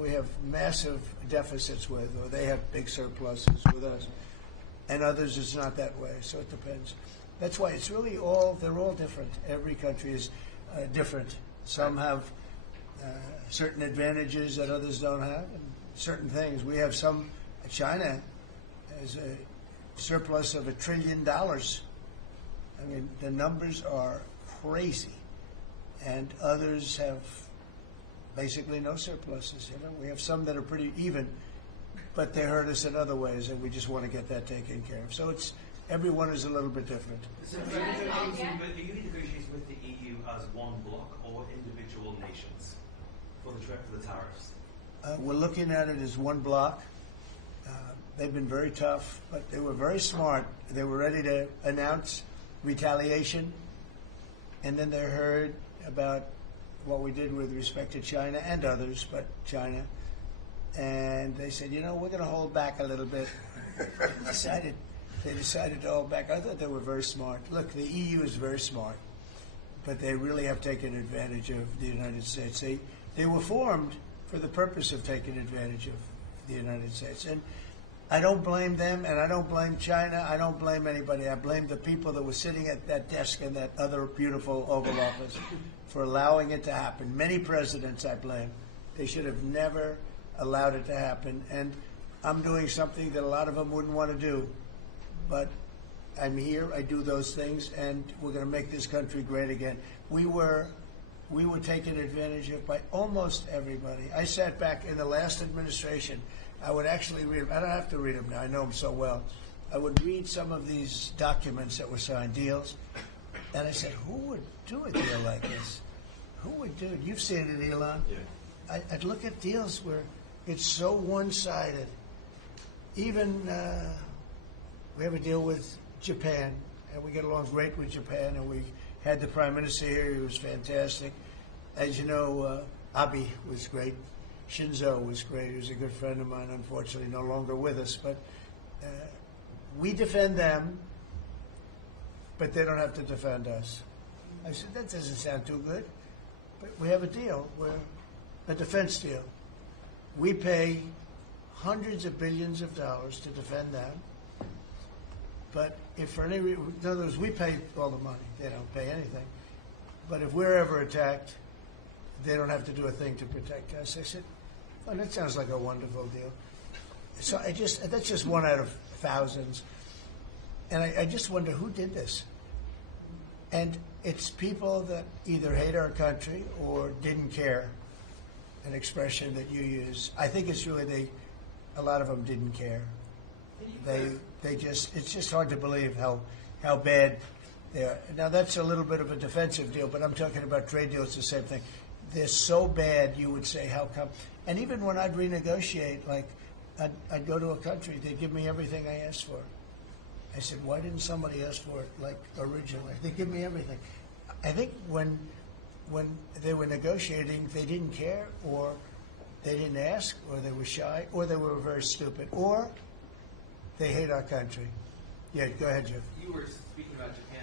We have massive deficits with, or they have big surpluses with us, and others it's not that way. So it depends. That's why it's really they're all different. Every country is different. Some have certain advantages that others don't have, and certain things. We have some. China has a surplus of $1 trillion. I mean, the numbers are crazy, and others have basically no surpluses. You know, we have some that are pretty even, but they hurt us in other ways, and we just want to get that taken care of. So everyone is a little bit different. So are you negotiating with the EU as one bloc or individual nations for the tariffs? We're looking at it as one bloc. They've been very tough, but they were very smart. They were ready to announce retaliation, and then they heard about what we did with respect to China and others, but China. And they said, you know, we're going to hold back a little bit. They decided to hold back. I thought they were very smart. Look, the EU is very smart, but they really have taken advantage of the United States. They were formed for the purpose of taking advantage of the United States. And I don't blame them, and I don't blame China. I don't blame anybody. I blame the people that were sitting at that desk in that other beautiful Oval Office for allowing it to happen. Many presidents I blame. They should have never allowed it to happen. And I'm doing something that a lot of them wouldn't want to do. But I'm here, I do those things, and we're going to make this country great again. We were taken advantage of by almost everybody. I sat back in the last administration. I would actually read them. I don't have to read them now. I know them so well. I would read some of these documents that were signed, deals, and I said, who would do a deal like this? Who would do it? You've seen it, Elon. Yeah. I'd look at deals where it's so one-sided. Even we have a deal with Japan, and we get along great with Japan, and we had the Prime Minister here. He was fantastic. As you know, Abe was great. Shinzo was great. He was a good friend of mine, unfortunately no longer with us. But we defend them, but they don't have to defend us. I said, that doesn't sound too good. But we have a deal, a defense deal. We pay hundreds of billions of dollars to defend them. But if for any reason, in other words, we pay all the money. They don't pay anything. But if we're ever attacked, they don't have to do a thing to protect us. I said, oh, that sounds like a wonderful deal. So that's just one out of thousands. And I just wonder who did this. And it's people that either hate our country or didn't care, an expression that you use. I think it's really a lot of them didn't care. It's just hard to believe how bad they are. Now that's a little bit of a defensive deal, but I'm talking about trade deals, the same thing. They're so bad, you would say, how come? And even when I'd renegotiate, like I'd go to a country, they'd give me everything I asked for. I said, why didn't somebody ask for it like originally? They give me everything. I think when they were negotiating, they didn't care, or they didn't ask, or they were shy, or they were very stupid, or they hate our country. Yeah, go ahead, Jeff. You were speaking about Japan.